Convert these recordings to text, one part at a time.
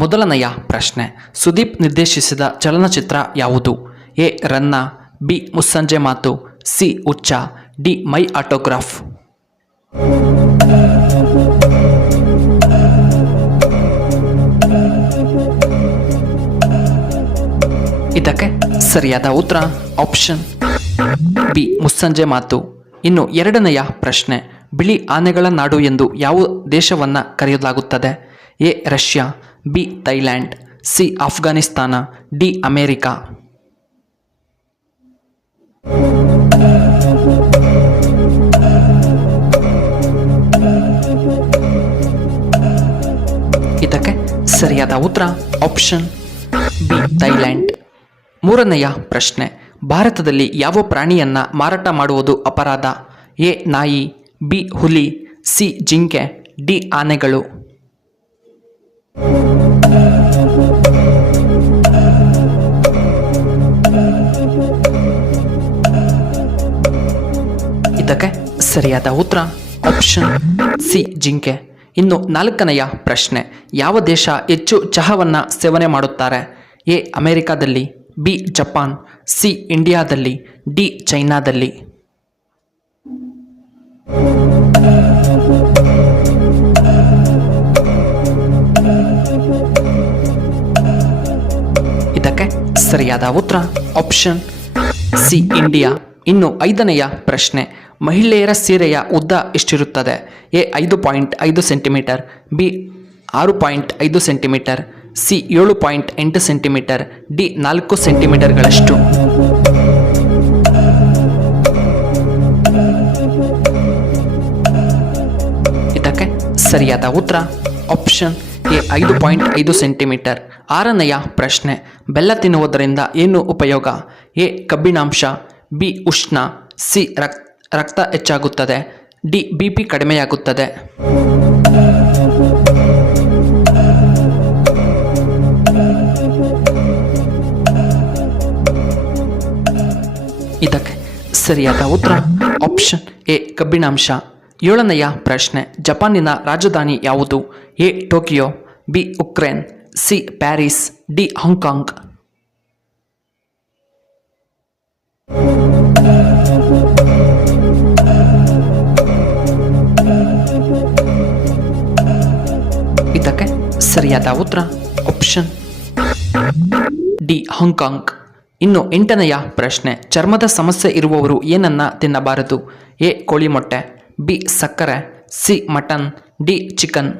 ಮೊದಲನೆಯ ಪ್ರಶ್ನೆ, ಸುದೀಪ್ ನಿರ್ದೇಶಿಸಿದ ಚಲನಚಿತ್ರ ಯಾವುದು? ಎ ರನ್ನ, ಬಿ ಮುಸ್ಸಂಜೆ ಮಾತು, ಸಿ ಹುಚ್ಚ, ಡಿ ಮೈ ಆಟೋಗ್ರಾಫ್. ಇದಕ್ಕೆ ಸರಿಯಾದ ಉತ್ತರ ಆಪ್ಷನ್ ಬಿ ಮುಸ್ಸಂಜೆ ಮಾತು. ಇನ್ನು ಎರಡನೆಯ ಪ್ರಶ್ನೆ, ಬಿಳಿ ಆನೆಗಳ ನಾಡು ಎಂದು ಯಾವ ದೇಶವನ್ನು ಕರೆಯಲಾಗುತ್ತದೆ? A Russia, B Thailand, C Afghanistan, D America. ಇದಕ್ಕೆ ಸರಿಯಾದ ಉತ್ತರ ಆಪ್ಷನ್ ಬಿ ಥೈಲ್ಯಾಂಡ್. ಮೂರನೆಯ ಪ್ರಶ್ನೆ, ಭಾರತದಲ್ಲಿ ಯಾವ ಪ್ರಾಣಿಯನ್ನ ಮಾರಾಟ ಮಾಡುವುದು ಅಪರಾಧ? ಎ ನಾಯಿ, ಬಿ ಹುಲಿ, ಸಿ ಜಿಂಕೆ, ಡಿ ಆನೆಗಳು. ಇದಕ್ಕೆ ಸರಿಯಾದ ಉತ್ತರ ಆಪ್ಷನ್ ಸಿ ಜಿಂಕೆ. ಇನ್ನು ನಾಲ್ಕನೆಯ ಪ್ರಶ್ನೆ, ಯಾವ ದೇಶ ಹೆಚ್ಚು ಚಹಾವನ್ನು ಸೇವನೆ ಮಾಡುತ್ತಾರೆ? ಎ ಅಮೆರಿಕಾದಲ್ಲಿ, ಬಿ ಜಪಾನ್, ಸಿ ಇಂಡಿಯಾದಲ್ಲಿ, ಡಿ ಚೈನಾದಲ್ಲಿ. ಇದಕ್ಕೆ ಸರಿಯಾದ ಉತ್ತರ ಆಪ್ಷನ್ ಸಿ ಇಂಡಿಯಾ. ಇನ್ನು ಐದನೆಯ ಪ್ರಶ್ನೆ, ಮಹಿಳೆಯರ ಸೀರೆಯ ಉದ್ದ ಎಷ್ಟಿರುತ್ತದೆ? A 5.5 centimetre, B 6.5 centimetre, C 7.8 centimetre, D 4 ಸೆಂಟಿಮೀಟರ್ಗಳಷ್ಟು. ಇದಕ್ಕೆ ಸರಿಯಾದ ಉತ್ತರ ಆಪ್ಷನ್ ಎ 5.5 ಸೆಂಟಿಮೀಟರ್. ಆರನೆಯ ಪ್ರಶ್ನೆ, ಬೆಲ್ಲ ತಿನ್ನುವುದರಿಂದ ಏನು ಉಪಯೋಗ? ಎ ಕಬ್ಬಿಣಾಂಶ, ಬಿ ಉಷ್ಣ, ಸಿ ರಕ್ತ ಹೆಚ್ಚಾಗುತ್ತದೆ, ಡಿ BP ಕಡಿಮೆಯಾಗುತ್ತದೆ. ಇದಕ್ಕೆ ಸರಿಯಾದ ಉತ್ತರ ಆಪ್ಷನ್ ಎ ಕಬ್ಬಿಣಾಂಶ. ಏಳನೆಯ ಪ್ರಶ್ನೆ, ಜಪಾನಿನ ರಾಜಧಾನಿ ಯಾವುದು? A Tokyo, B Ukraine, C Paris, D Hong Kong. ಇದಕ್ಕೆ ಸರಿಯಾದ ಉತ್ತರ ಆಪ್ಷನ್ ಡಿ ಹಾಂಗ್ಕಾಂಗ್. ಇನ್ನು ಎಂಟನೆಯ ಪ್ರಶ್ನೆ, ಚರ್ಮದ ಸಮಸ್ಯೆ ಇರುವವರು ಏನನ್ನ ತಿನ್ನಬಾರದು? ಎ ಕೋಳಿ ಮೊಟ್ಟೆ, ಬಿ ಸಕ್ಕರೆ, ಸಿ ಮಟನ್, ಡಿ ಚಿಕನ್.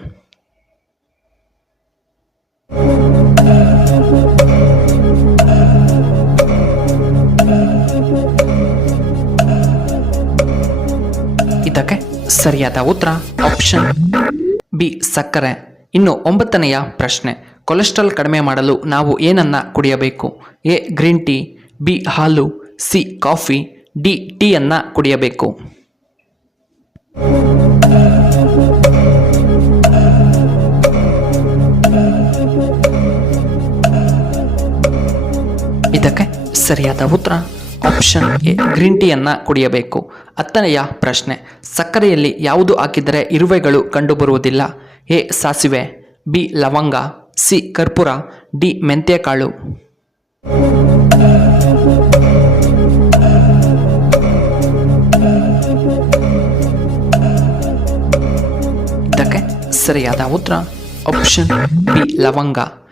ಇದಕ್ಕೆ ಸರಿಯಾದ ಉತ್ತರ ಆಪ್ಷನ್ ಬಿ ಸಕ್ಕರೆ. ಇನ್ನು ಒಂಬತ್ತನೆಯ ಪ್ರಶ್ನೆ, ಕೊಲೆಸ್ಟ್ರಾಲ್ ಕಡಿಮೆ ಮಾಡಲು ನಾವು ಏನನ್ನ ಕುಡಿಯಬೇಕು? ಎ ಗ್ರೀನ್ ಟೀ, ಬಿ ಹಾಲು, ಸಿ ಕಾಫಿ, ಡಿ ಟೀಯನ್ನು ಕುಡಿಯಬೇಕು. ಇದಕ್ಕೆ ಸರಿಯಾದ ಉತ್ತರ ಆಪ್ಷನ್ ಎ ಗ್ರೀನ್ ಟೀಯನ್ನು ಕುಡಿಯಬೇಕು. ಹತ್ತನೆಯ ಪ್ರಶ್ನೆ, ಸಕ್ಕರೆಯಲ್ಲಿ ಯಾವುದು ಹಾಕಿದರೆ ಇರುವೆಗಳು ಕಂಡುಬರುವುದಿಲ್ಲ? ಎ ಸಾಸಿವೆ, ಬಿ ಲವಂಗ, ಸಿ ಕರ್ಪೂರ, ಡಿ ಮೆಂತ್ಯಕಾಳು. ಇದಕ್ಕೆ ಸರಿಯಾದ ಉತ್ತರ ಆಪ್ಷನ್ ಬಿ ಲವಂಗ.